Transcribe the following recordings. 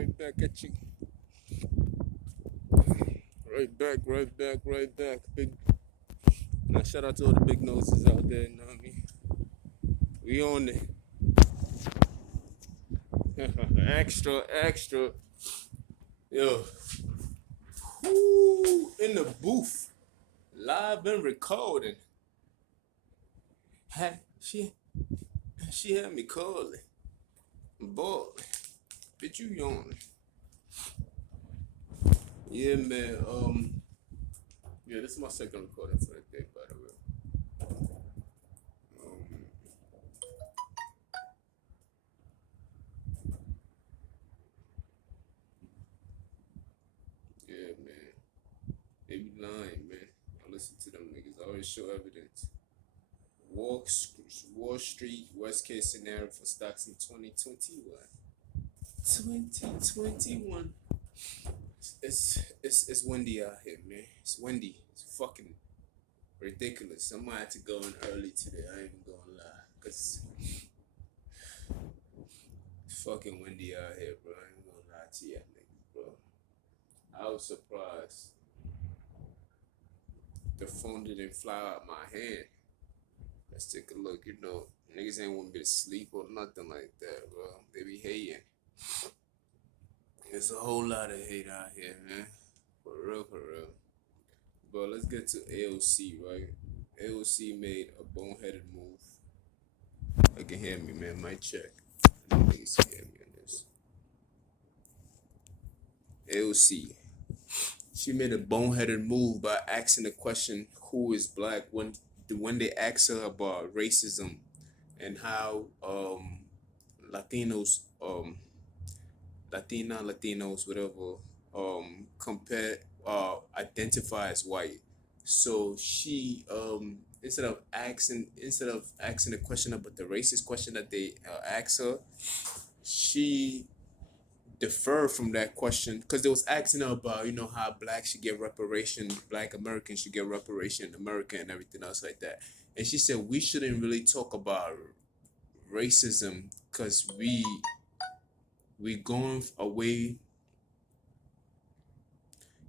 right back at you. Right back. Big. Now shout out to all the big noses out there. You know what I mean? We on it. Extra, extra. Yo, who in the booth, live and recording. Hey, she had me calling. Boy, bitch, you yawning. Yeah, man. Yeah, this is my second recording for the day, by the way. Um, yeah, man. They be lying, man. I listen to them niggas. I always show evidence. Wall, Wall Street, worst case scenario for stocks in 2021. 2021. It's windy out here, man. It's windy. It's fucking ridiculous. I might have to go in early today. I ain't even gonna lie, cause it's fucking windy out here, bro. I ain't gonna lie to you, niggas, bro. I was surprised the phone didn't fly out my hand. Let's take a look. You know, niggas ain't want me to sleep or nothing like that, bro. They be hating. There's a whole lot of hate out here, man. For real, for real. But let's get to AOC, right? AOC made a boneheaded move. I can hear me, man. Mic check. I don't think you can hear me on this. AOC. She made a boneheaded move by asking the question, "Who is black?" When they asked her about racism and how Latinos Latinos, whatever, compare identify as white. So she instead of asking the question about the racist question that they asked her, she deferred from that question because they was asking her about how blacks should get reparation, black Americans should get reparation in America and everything else like that. And she said we shouldn't really talk about racism because we going away.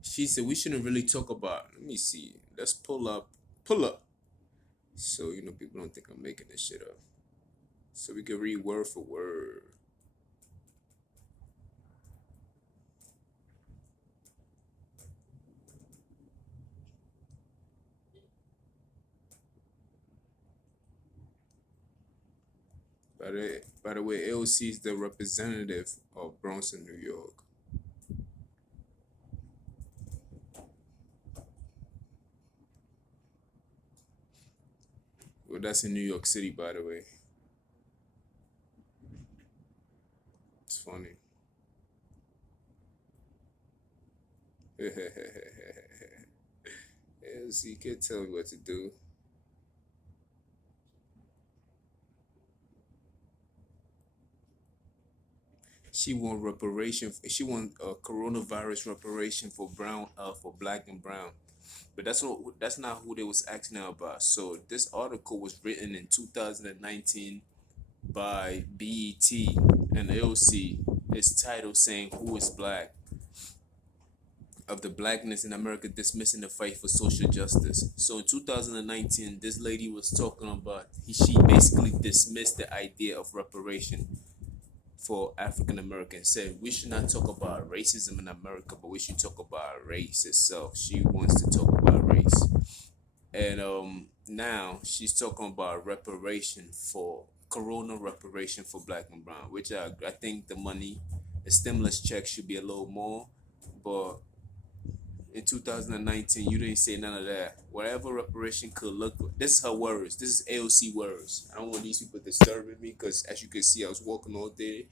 She said we shouldn't really talk about. Let me see. Let's pull up, so people don't think I'm making this shit up. So we can read word for word. By the way, AOC is the representative of Bronson, New York. Well, that's in New York City, by the way. It's funny. AOC can't tell me what to do. She want reparation. She want coronavirus reparation for black and brown. But that's not who they was asking her about. So this article was written in 2019 by BET and AOC. It's titled saying "Who is Black?" of the blackness in America dismissing the fight for social justice. So in 2019, this lady was talking about she basically dismissed the idea of reparation for African Americans. Said we should not talk about racism in America, but we should talk about race itself. She wants to talk about race. And now she's talking about reparation for corona reparation for black and brown, which I think the stimulus check should be a little more, but in 2019 you didn't say none of that. Whatever reparation could look like. This is her words. This is AOC words. I don't want these people disturbing me because as you can see I was walking all day.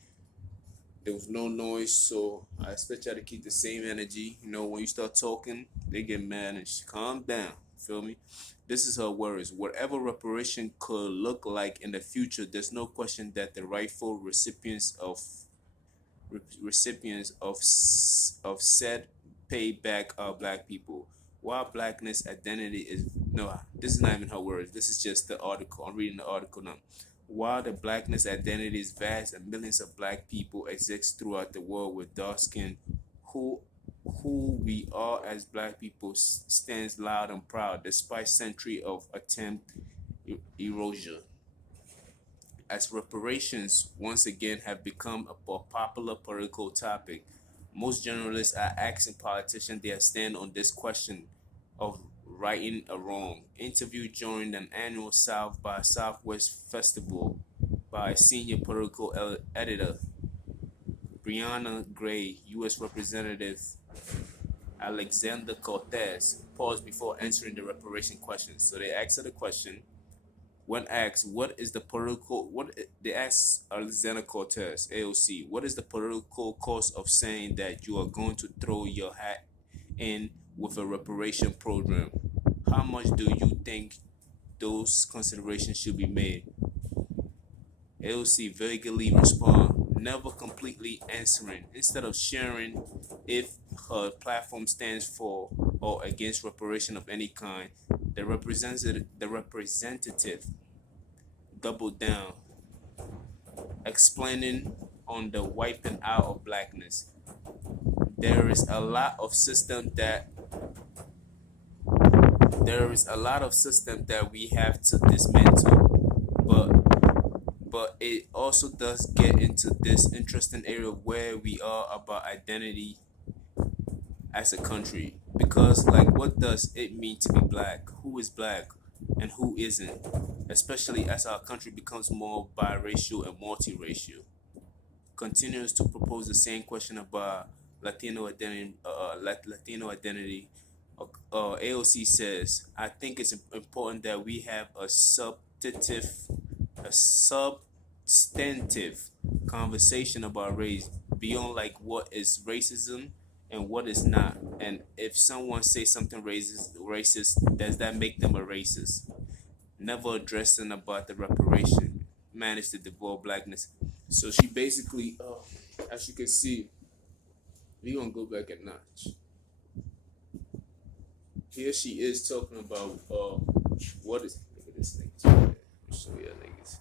There was no noise, so I expect y'all to keep the same energy. When you start talking, they get mad and calm down. Feel me? This is her words. Whatever reparation could look like in the future, there's no question that the rightful recipients of said payback are black people. While blackness identity is no, this is not even her words. This is just the article. I'm reading the article now. While the blackness identity is vast and millions of black people exist throughout the world with dark skin, who who we are as black people stands loud and proud despite century of attempt erosion. As reparations once again have become a popular political topic, most journalists are asking politicians their stand on this question of righting a wrong. Interview during an annual South by Southwest festival by senior political editor Brianna Gray, U.S. Representative Alexander Cortez, paused before answering the reparation question. So they asked her the question. When asked, what is the political, what they asked Alexander Cortez, AOC, what is the political cost of saying that you are going to throw your hat in with a reparation program? How much do you think those considerations should be made? AOC vaguely respond, never completely answering. Instead of sharing if her platform stands for or against reparation of any kind, the representative doubled down, explaining on the wiping out of blackness. There is a lot of system that we have to dismantle, but it also does get into this interesting area of where we are about identity as a country. Because, like, what does it mean to be black? Who is black and who isn't? Especially as our country becomes more biracial and multiracial. Continues to propose the same question about Latino identity. Latino identity. AOC says, I think it's important that we have a substantive conversation about race beyond like what is racism and what is not. And if someone says something racist, does that make them a racist? Never addressing about the reparation, managed to devour blackness. So she basically, as you can see, we gonna go back a notch. Here she is talking about what is, look at this thing. I'll show you niggas.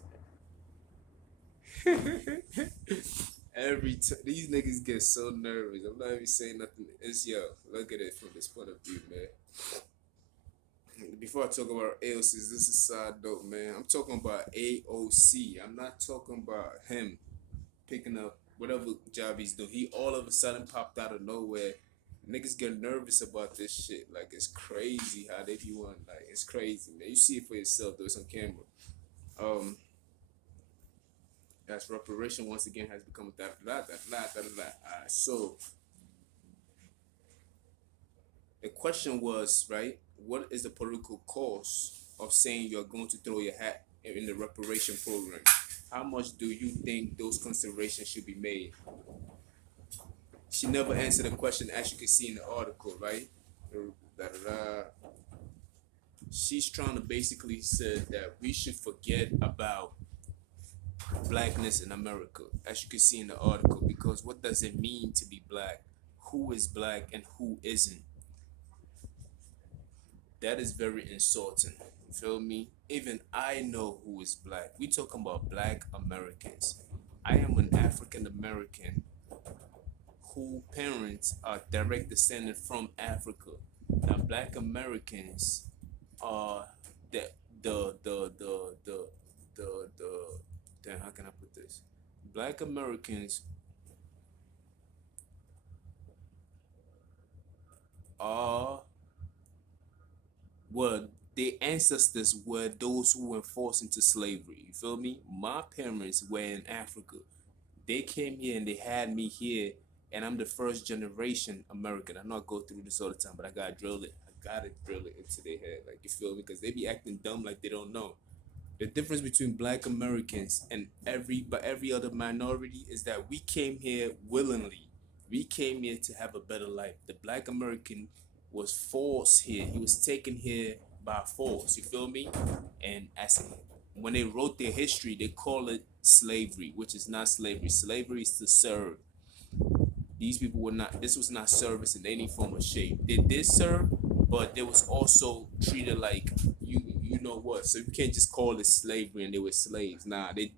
These niggas get so nervous. I'm not even saying nothing. It's yo. Look at it from this point of view, man. Before I talk about AOC, this is a side note, man. I'm talking about AOC. I'm not talking about him picking up whatever job he's doing. He all of a sudden popped out of nowhere. Niggas get nervous about this shit. Like, it's crazy how they be one. Like, it's crazy, man. You see it for yourself, though. It's on camera. As reparation once again has become da da da da da da. So the question was, right, what is the political cost of saying you're going to throw your hat in the reparation program? How much do you think those considerations should be made? She never answered the question, as you can see in the article, right? Da, da, da. She's trying to basically say that we should forget about blackness in America, as you can see in the article, because what does it mean to be black? Who is black and who isn't? That is very insulting. You feel me? Even I know who is black. We talking about black Americans. I am an African American who parents are direct descendant from Africa. Now, black Americans are the damn, how can I put this? Black Americans are what their ancestors were those who were forced into slavery. You feel me? My parents were in Africa. They came here and they had me here, and I'm the first generation American. I know I go through this all the time, but I gotta drill it. I gotta drill it into their head, like, you feel me? Because they be acting dumb like they don't know. The difference between black Americans and every other minority is that we came here willingly. We came here to have a better life. The black American was forced here. He was taken here by force. You feel me? And as when they wrote their history, they call it slavery, which is not slavery. Slavery is to serve. These people were not. This was not service in any form or shape. They did serve, but they was also treated like you you know what? So you can't just call it slavery and they were slaves. Nah, they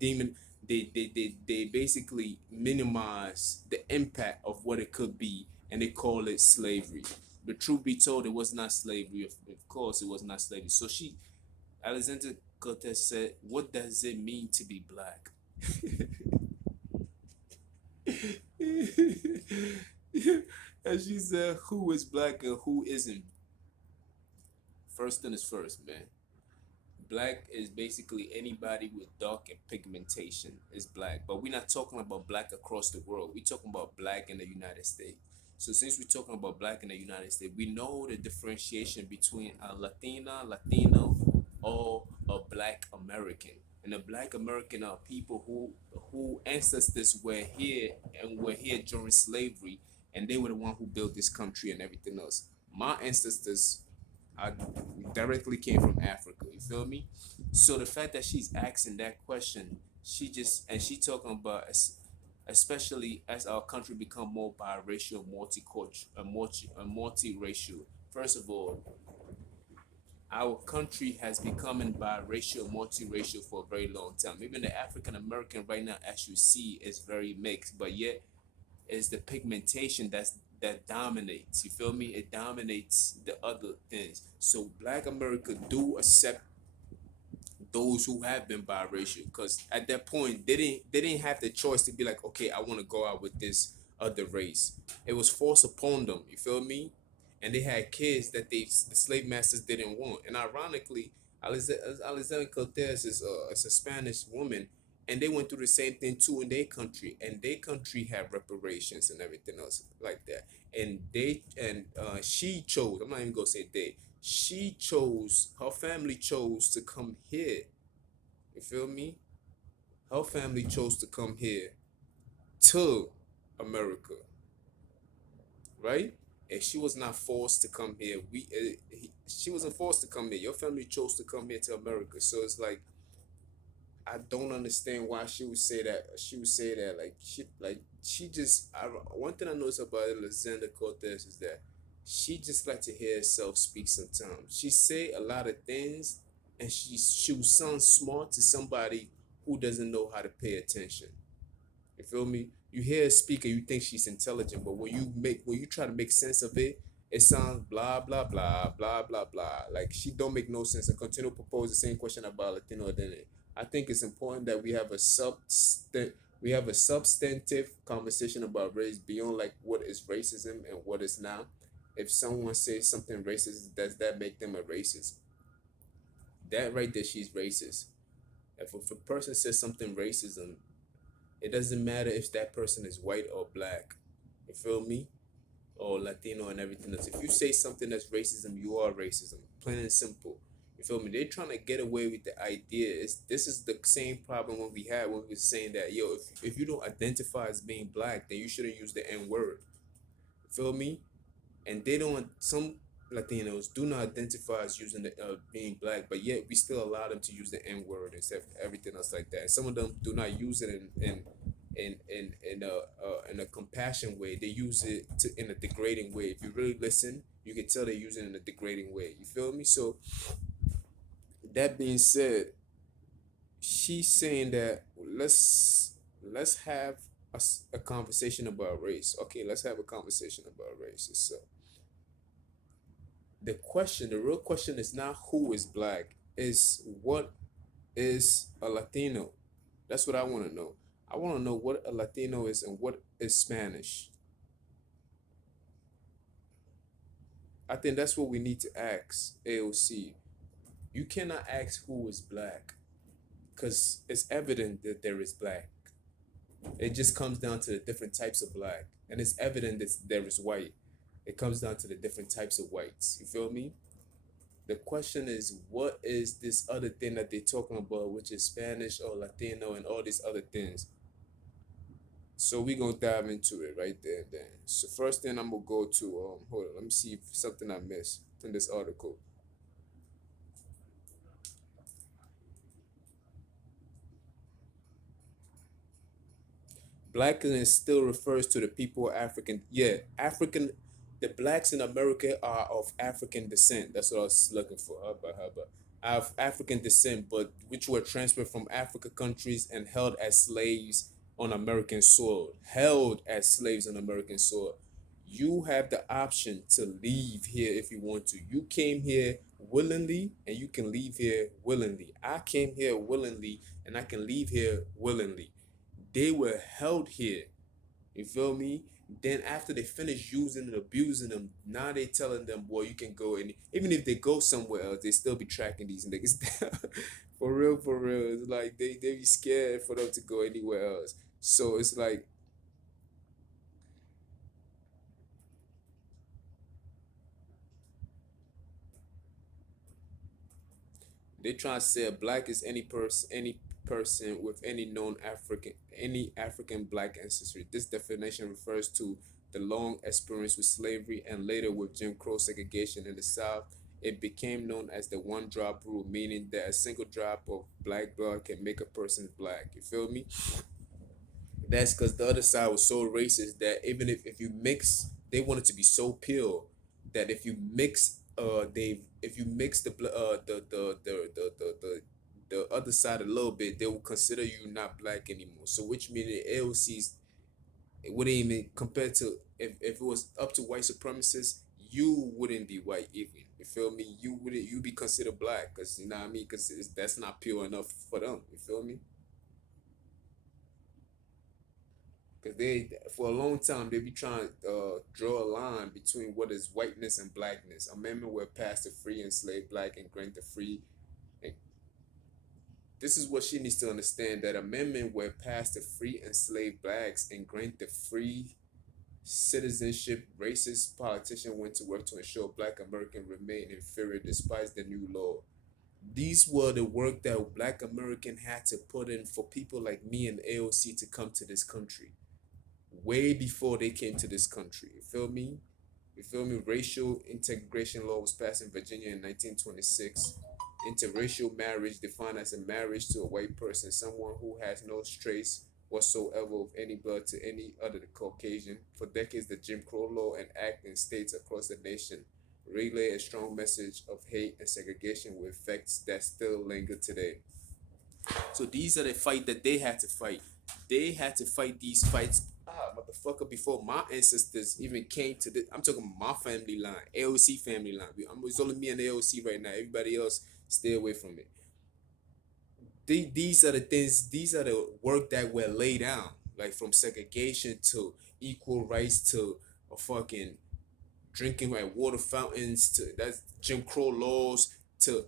basically minimize the impact of what it could be, and they call it slavery. But truth be told, it was not slavery. Of course, it was not slavery. So Alexander Cortez said, "What does it mean to be black?" And she said, "Who is black and who isn't?" First thing is first, man. Black is basically anybody with dark pigmentation is black. But we're not talking about black across the world. We're talking about black in the United States. So since we're talking about black in the United States, we know the differentiation between a Latina, Latino, or a black American. And a black American are people who ancestors were here and were here during slavery, and they were the one who built this country and everything else. My ancestors I directly came from Africa. You feel me? So the fact that she's asking that question, she talking about especially as our country become more biracial, multicultural, multiracial. First of all, our country has become in biracial, multiracial for a very long time. Even the African American right now, as you see, is very mixed, but yet it's the pigmentation that dominates. You feel me? It dominates the other things. So Black America do accept those who have been biracial, because at that point they didn't have the choice to be like, okay, I want to go out with this other race. It was forced upon them. You feel me? And they had kids that the slave masters didn't want. And ironically, Alexander Cortez is a Spanish woman, and they went through the same thing too in their country, and their country had reparations and everything else like that. And she chose. I'm not even gonna say they. She chose. Her family chose to come here. You feel me? Her family chose to come here to America, right? And she was not forced to come here. She wasn't forced to come here. Your family chose to come here to America. So it's like I don't understand why she would say that. She would say that she just. One thing I notice about Alexander Cortez is that she just like to hear herself speak sometimes. She say a lot of things, and she will sound smart to somebody who doesn't know how to pay attention. You feel me? You hear a speaker, you think she's intelligent, but when you try to make sense of it, it sounds blah blah blah blah blah blah. Like she don't make no sense and continue to propose the same question about Latino identity. I think it's important that we have a substantive conversation about race beyond like what is racism and what is not. If someone says something racist, does that make them a racist? That right there, she's racist. If a person says something racism, it doesn't matter if that person is white or black. You feel me? Or Latino and everything else. If you say something that's racism, you are racism. Plain and simple. You feel me? They're trying to get away with the idea. This is the same problem when we had when we were saying that, yo, if you don't identify as being black, then you shouldn't use the N word. You feel me? And they don't, some Latinos do not identify as using the being black, but yet we still allow them to use the N word and stuff, everything else like that. And some of them do not use it in a compassion way. They use it in a degrading way. If you really listen, you can tell they use it in a degrading way. You feel me? So that being said, she's saying that let's have a conversation about race. Okay, let's have a conversation about race. So the real question is not who is black, is what is a Latino. That's what I want to know. I want to know what a Latino is and what is Spanish. I think that's what we need to ask AOC. You cannot ask who is black because it's evident that there is black. It just comes down to the different types of black, and it's evident that there is white. It comes down to the different types of whites. You feel me? The question is, what is this other thing that they're talking about, which is Spanish or Latino and all these other things? So we're gonna dive into it right there and then. So first thing I'm gonna go to hold on, let me see if something I missed in this article. Blackness still refers to the people African. Yeah, African. The blacks in America are of African descent. That's what I was looking for. Hubba hubba. of African descent, but which were transferred from Africa countries and held as slaves on American soil. Held as slaves on American soil. You have the option to leave here if you want to. You came here willingly and you can leave here willingly. I came here willingly and I can leave here willingly. They were held here. You feel me? Then after they finish using and abusing them, now they telling them, boy, you can go, and even if they go somewhere else, they still be tracking these niggas down. For real, for real. It's like they be scared for them to go anywhere else. So it's like they trying to say a black is any person with any African black ancestry. This definition refers to the long experience with slavery and later with Jim Crow segregation in the South. It became known as the one drop rule, meaning that a single drop of black blood can make a person black. You feel me? That's because the other side was so racist that even if you mix, they wanted to be so pure that if you mix, if you mix the other side a little bit, they will consider you not black anymore. So which means the AOCs, it wouldn't even compared to if it was up to white supremacists, you wouldn't be white even. You feel me? You be considered black because you know what I mean? Because that's not pure enough for them. You feel me? Because they for a long time they be trying to draw a line between what is whiteness and blackness. Amendment where passed to free enslaved black and grant the free. And this is what she needs to understand: that amendment where passed to free enslaved blacks and grant the free citizenship. Racist politician went to work to ensure Black American remain inferior despite the new law. These were the work that Black American had to put in for people like me and AOC to come to this country way before they came to this country. You feel me? You feel me? Racial integration law was passed in Virginia in 1926. Interracial marriage defined as a marriage to a white person, someone who has no trace whatsoever of any blood to any other Caucasian. For decades, the Jim Crow law and act in states across the nation relay a strong message of hate and segregation with effects that still linger today. So these are the fight that they had to fight. They had to fight these fights, motherfucker, before my ancestors even came to this. I'm talking my family line, AOC family line. It's only me and AOC right now. Everybody else, stay away from it. These are the things. These are the work that were laid down, like from segregation to equal rights to a fucking drinking right water fountains to that's Jim Crow laws to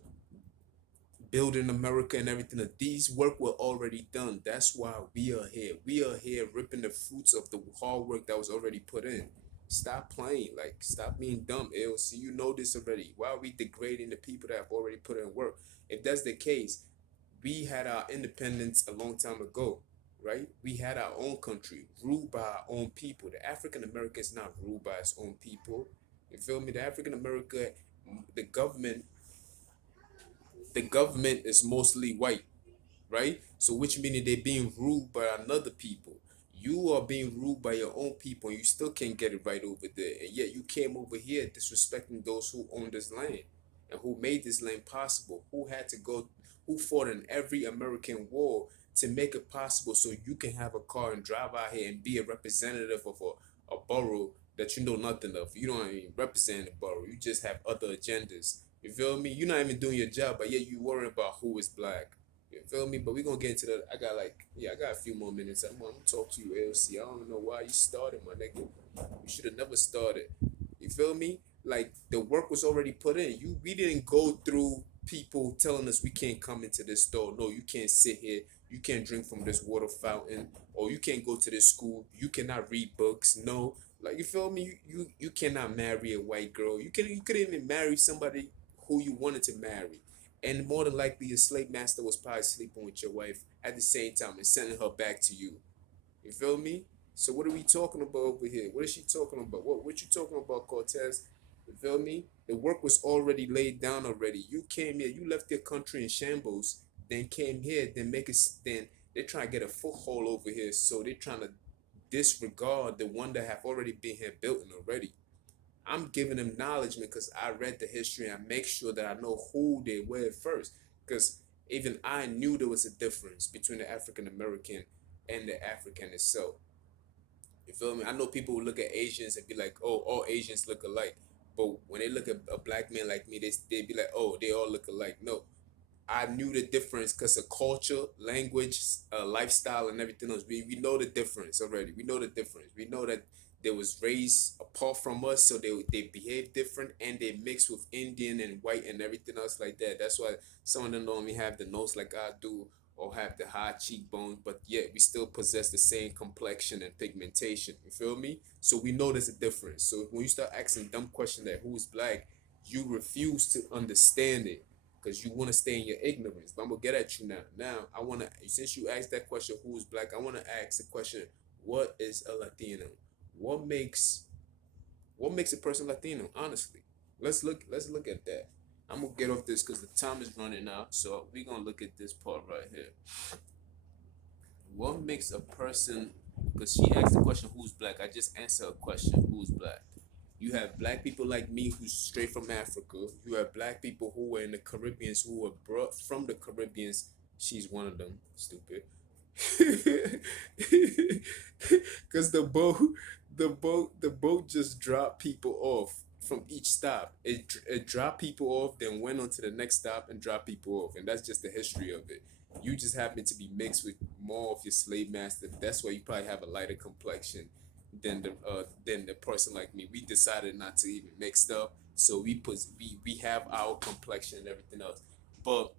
building America and everything. That these work were already done. That's why we are here. We are here ripping the fruits of the hard work that was already put in. Stop playing. Like, stop being dumb, AOC. You know this already. Why are we degrading the people that have already put in work? If that's the case, we had our independence a long time ago, right? We had our own country ruled by our own people. The African American is not ruled by its own people. You feel me? The African America, the government the government is mostly white, right? So which meaning they're being ruled by another people. You are being ruled by your own people, and you still can't get it right over there. And yet you came over here disrespecting those who own this land and who made this land possible, who fought in every American war to make it possible so you can have a car and drive out here and be a representative of a borough that you know nothing of. You don't even represent the borough. You just have other agendas. You feel me? You're not even doing your job, but yet you worry about who is black. You feel me? But we're gonna get into that. I got a few more minutes. I'm gonna talk to you, ALC. I don't know why you started, my nigga. You should have never started. You feel me? Like the work was already put in. We didn't go through people telling us we can't come into this store. No, you can't sit here. You can't drink from this water fountain, or you can't go to this school. You cannot read books. No, like you feel me? You cannot marry a white girl. You couldn't even marry somebody who you wanted to marry. And more than likely, your slave master was probably sleeping with your wife at the same time and sending her back to you. You feel me? So what are we talking about over here? What is she talking about? What you talking about, Cortez? You feel me? The work was already laid down already. You came here, you left your country in shambles, then came here, then they're trying to get a foothold over here. So they're trying to disregard the one that have already been here built in already. I'm giving them knowledge because I read the history and I make sure that I know who they were first. Because even I knew there was a difference between the African American and the African itself. You feel me? I know people will look at Asians and be like, "Oh, all Asians look alike," but when they look at a black man like me, they be like, "Oh, they all look alike." No, I knew the difference because of culture, language, lifestyle, and everything else. We know the difference already. We know the difference. We know that they was raised apart from us, so they behave different and they mix with Indian and white and everything else like that. That's why some of them don't even have the nose like I do or have the high cheekbones, but yet we still possess the same complexion and pigmentation. You feel me? So we know there's a difference. So when you start asking dumb question that who's black, you refuse to understand it because you want to stay in your ignorance. But I'm gonna get at you now. Now I want to, since you asked that question, who is black? I want to ask the question, what is a Latino? What makes what makes a person Latino? Honestly, Let's look at that. I'm gonna get off this because the time is running out. So we're gonna look at this part right here. What makes a person? Because she asked the question, who's black? I just answered a question, who's black? You have black people like me who's straight from Africa. You have black people who were in the Caribbeans who were brought from the Caribbeans. She's one of them. Stupid. Cause the boat just dropped people off from each stop. It dropped people off, then went on to the next stop and dropped people off, and that's just the history of it. You just happen to be mixed with more of your slave master. That's why you probably have a lighter complexion than the person like me. We decided not to even mix up, so we have our complexion and everything else. But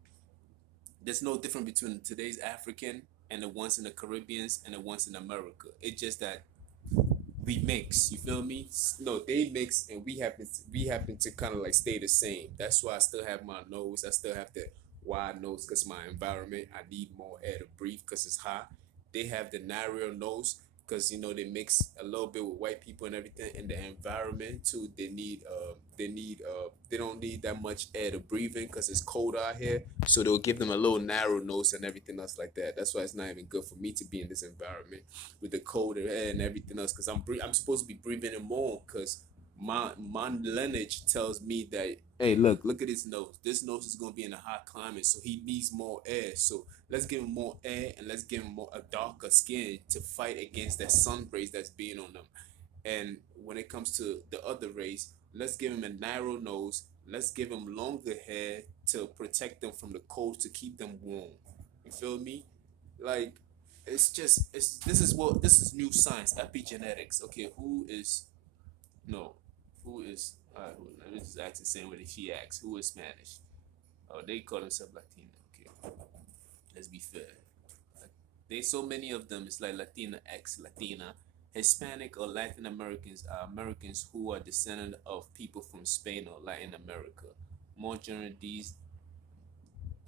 there's no difference between today's African and the ones in the Caribbeans and the ones in America. It's just that we mix. You feel me? No, they mix, and we happen to kind of like stay the same. That's why I still have my nose. I still have the wide nose because my environment. I need more air to breathe because it's hot. They have the narrow nose because they mix a little bit with white people and everything in the environment too. They don't need that much air to breathe in because it's cold out here, so they'll give them a little narrow nose and everything else like that. That's why it's not even good for me to be in this environment with the colder air and everything else because I'm supposed to be breathing in more because my lineage tells me that, hey, look at his nose. This nose is gonna be in a hot climate, so he needs more air. So let's give him more air and let's give him more a darker skin to fight against that sun rays that's being on them. And when it comes to the other race, let's give him a narrow nose. Let's give him longer hair to protect them from the cold to keep them warm. You feel me? Like it's this is new science, epigenetics. Okay, who is no, who is let me just ask the same way that she asks. Who is Spanish? Oh, they call themselves Latino. Okay, let's be fair. There's so many of them. It's like Latina X, Latina, Hispanic or Latin Americans are Americans who are descendant of people from Spain or Latin America. More generally, these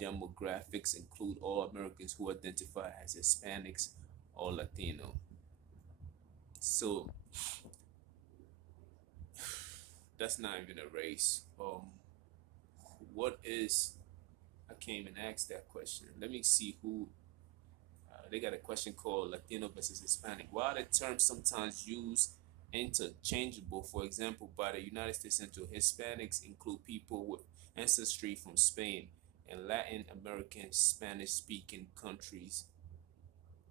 demographics include all Americans who identify as Hispanics or Latino. So that's not even a race. What is? I can't even ask that question. Let me see who. They got a question called Latino versus Hispanic. While the terms sometimes used interchangeable, for example, by the United States Central, Hispanics include people with ancestry from Spain and Latin American Spanish speaking countries,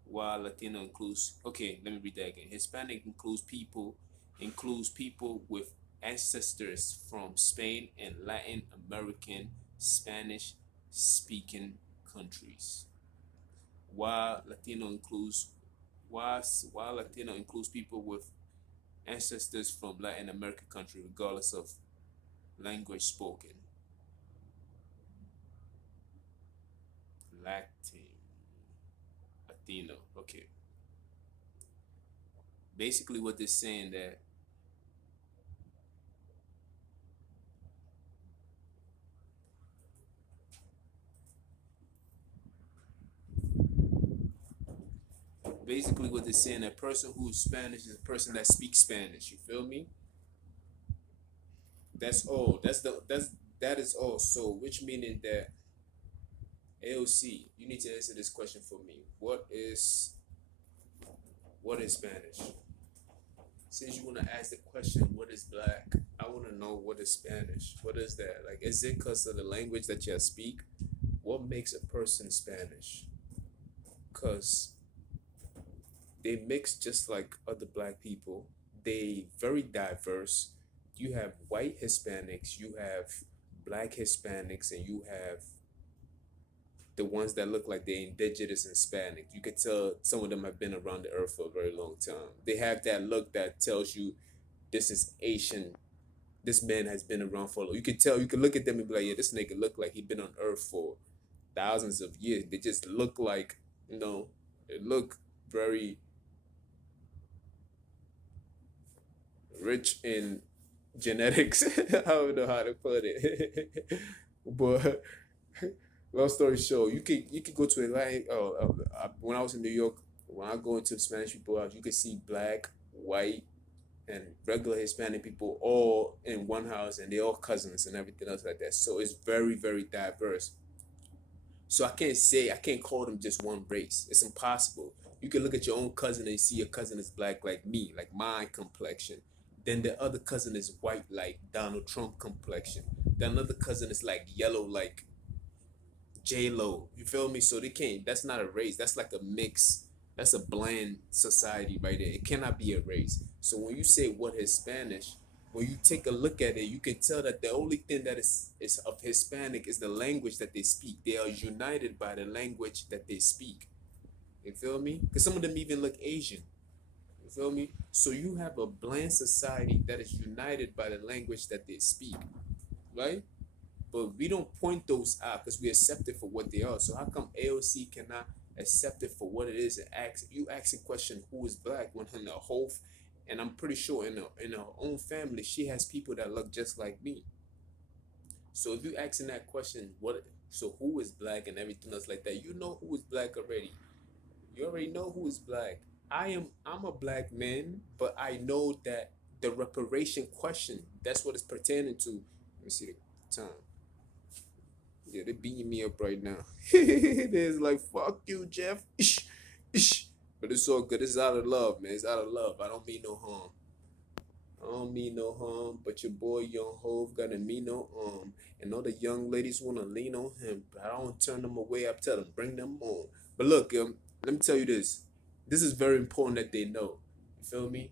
while Latino includes, okay, let me read that again. Hispanic includes people with ancestors from Spain and Latin American Spanish speaking countries. While Latino includes while Latino includes people with ancestors from Latin American country regardless of language spoken. Latin Latino. Okay. Basically what they're saying that basically what they're saying, a person who's Spanish is a person that speaks Spanish. You feel me? That's all. That is all. So which meaning that AOC, you need to answer this question for me. What is Spanish? Since you want to ask the question, what is black? I want to know what is Spanish. What is that? Like, is it because of the language that you speak? What makes a person Spanish? Because they mix just like other black people. They very diverse. You have white Hispanics, you have black Hispanics, and you have the ones that look like they're indigenous and Hispanic. You could tell some of them have been around the earth for a very long time. They have that look that tells you this is Asian. This man has been around for. You can tell. You can look at them and be like, yeah, this nigga look like he been on Earth for thousands of years. They just look like, they look very rich in genetics. I don't know how to put it, but long story short, you could go to Atlanta. When I was in New York, when I go into Spanish people house, you could see black, white, and regular Hispanic people all in one house, and they all cousins and everything else like that. So it's very, very diverse. So I can't call them just one race. It's impossible. You can look at your own cousin and see your cousin is black like me, like my complexion. Then the other cousin is white like Donald Trump complexion. Then another cousin is like yellow like J Lo. You feel me? So they can't. That's not a race. That's like a mix. That's a bland society right there. It cannot be a race. So when you say what is Spanish, when you take a look at it, you can tell that the only thing that is of Hispanic is the language that they speak. They are united by the language that they speak. You feel me? Because some of them even look Asian. You feel me? So you have a bland society that is united by the language that they speak, right? But we don't point those out because we accept it for what they are. So how come AOC cannot accept it for what it is and ask a question who is black when in the whole and I'm pretty sure in her own family she has people that look just like me. So if you asking that question, what so who is black and everything else like that, you know who is black already. You already know who is black. I'm a black man, but I know that the reparation question, that's what it's pertaining to. Let me see the time. Yeah, they're beating me up right now. There's like, fuck you, Jeff. Ish, ish. But it's all good. It's out of love, man. It's out of love. I don't mean no harm. I don't mean no harm, but your boy Young Hove gotta mean no harm. And all the young ladies wanna lean on him, but I don't turn them away. I tell them, bring them on. But look, let me tell you this. This is very important that they know. You feel me?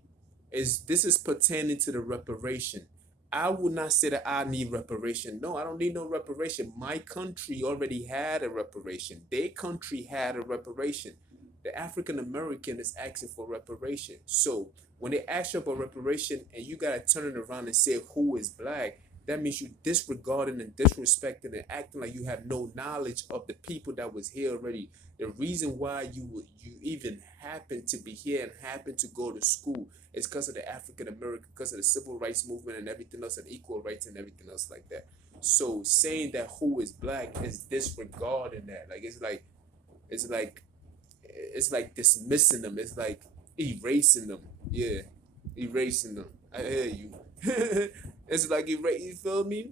Is this is pertaining to the reparation. I would not say that I need reparation. No, I don't need no reparation. My country already had a reparation. Their country had a reparation. The African American is asking for reparation. So when they ask you about reparation and you gotta turn it around and say who is black, that means you disregarding and disrespecting and acting like you have no knowledge of the people that was here already. The reason why you even happen to be here and happen to go to school is because of the African American, because of the civil rights movement and everything else and equal rights and everything else like that. So saying that who is black is disregarding that. Like it's like it's like dismissing them. It's like erasing them. Yeah, erasing them. I hear you. It's like you feel me?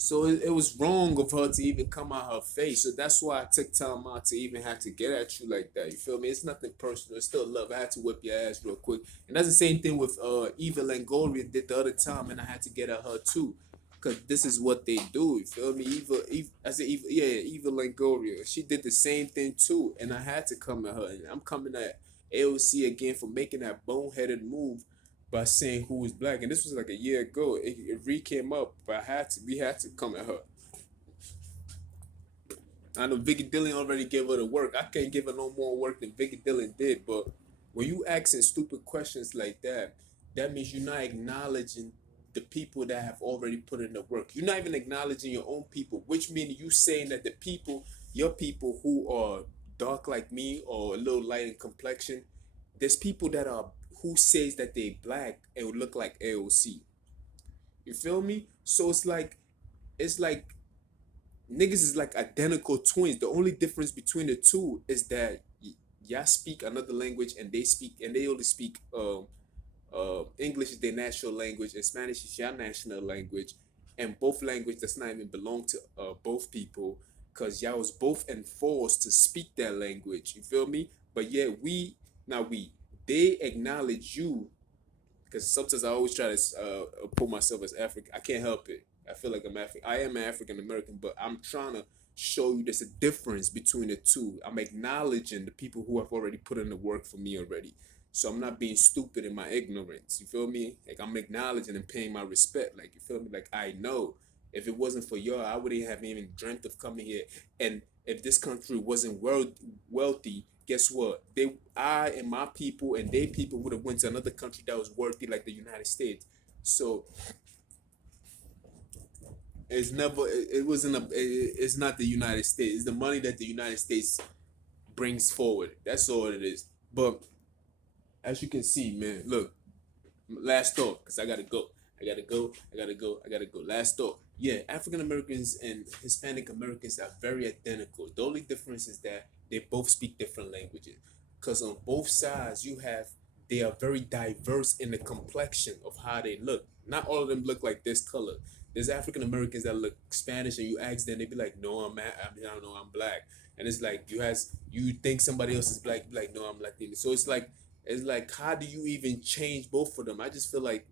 So it was wrong of her to even come out her face. So that's why I took time out to even have to get at you like that. You feel me? It's nothing personal. It's still love. I had to whip your ass real quick. And that's the same thing with Eva Longoria did the other time, and I had to get at her too. Cause this is what they do. You feel me? Eva I said Eva, yeah, Eva Longoria. She did the same thing too, and I had to come at her. And I'm coming at AOC again for making that boneheaded move by saying who was black. And this was like a year ago. It re came up, but we had to come at her. I know Vicky Dillon already gave her the work. I can't give her no more work than Vicky Dillon did. But when you asking stupid questions like that, that means you're not acknowledging the people that have already put in the work. You're not even acknowledging your own people, which means you saying that the people, your people who are dark like me or a little light in complexion, there's people that are who says that they black and would look like AOC. You feel me? So it's like niggas is like identical twins. The only difference between the two is that y'all speak another language and they only speak English is their national language and Spanish is your national language, and both language does not even belong to both people because y'all was both enforced to speak that language. You feel me? But yeah, we not we. they acknowledge you, because sometimes I always try to put myself as African. I can't help it. I feel like I am African American, but I'm trying to show you there's a difference between the two. I'm acknowledging the people who have already put in the work for me already. So I'm not being stupid in my ignorance. You feel me? Like I'm acknowledging and paying my respect. Like you feel me? Like I know if it wasn't for y'all, I wouldn't have even dreamt of coming here. And if this country wasn't wealthy, guess what? I and my people and their people would have went to another country that was worthy, like the United States. So it's never, it wasn't it's not the United States. It's the money that the United States brings forward. That's all it is. But as you can see, man, look, last thought, because I gotta go. I gotta go. I gotta go. I gotta go. Last thought. Yeah, African Americans and Hispanic Americans are very identical. The only difference is that they both speak different languages. Because on both sides, they are very diverse in the complexion of how they look. Not all of them look like this color. There's African Americans that look Spanish, and you ask them, they be like, "No, I don't know, I'm black." And it's like you think somebody else is black, you be like, "No, I'm Latino." So it's like how do you even change both of them? I just feel like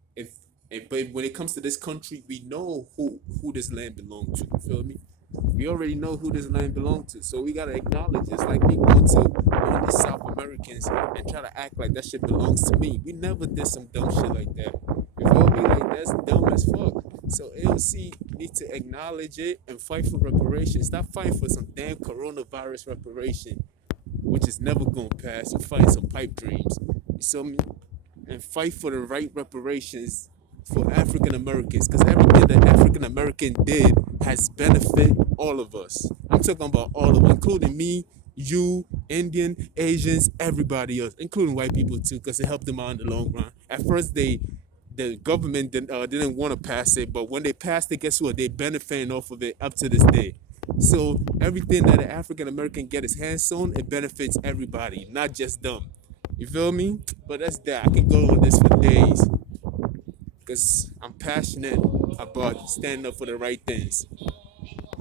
but when it comes to this country, we know who this land belongs to. You feel me? We already know who this land belongs to, so we gotta acknowledge. It's like me going to one of these South Americans and try to act like that shit belongs to me. We never did some dumb shit like that. You feel me? Like that's dumb as fuck. So AOC need to acknowledge it and fight for reparations. Stop fighting for some damn coronavirus reparation, which is never gonna pass. You fight some pipe dreams. You see me? And fight for the right reparations for African Americans, because everything that African American did has benefit all of us. I'm talking about all of us, including me, you, Indian, Asians, everybody else, including white people too, because it helped them out in the long run. At first, the government didn't want to pass it, but when they passed it, guess what? They benefiting off of it up to this day. So everything that an African American get his hands on, it benefits everybody, not just them. You feel me? But that's that. I can go on this for days because I'm passionate about standing up for the right things.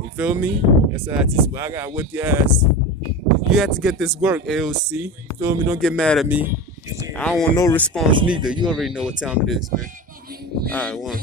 You feel me? That's why I gotta whip your ass. You have to get this work, AOC. You feel me? Don't get mad at me. I don't want no response neither. You already know what time it is, man. All right, one.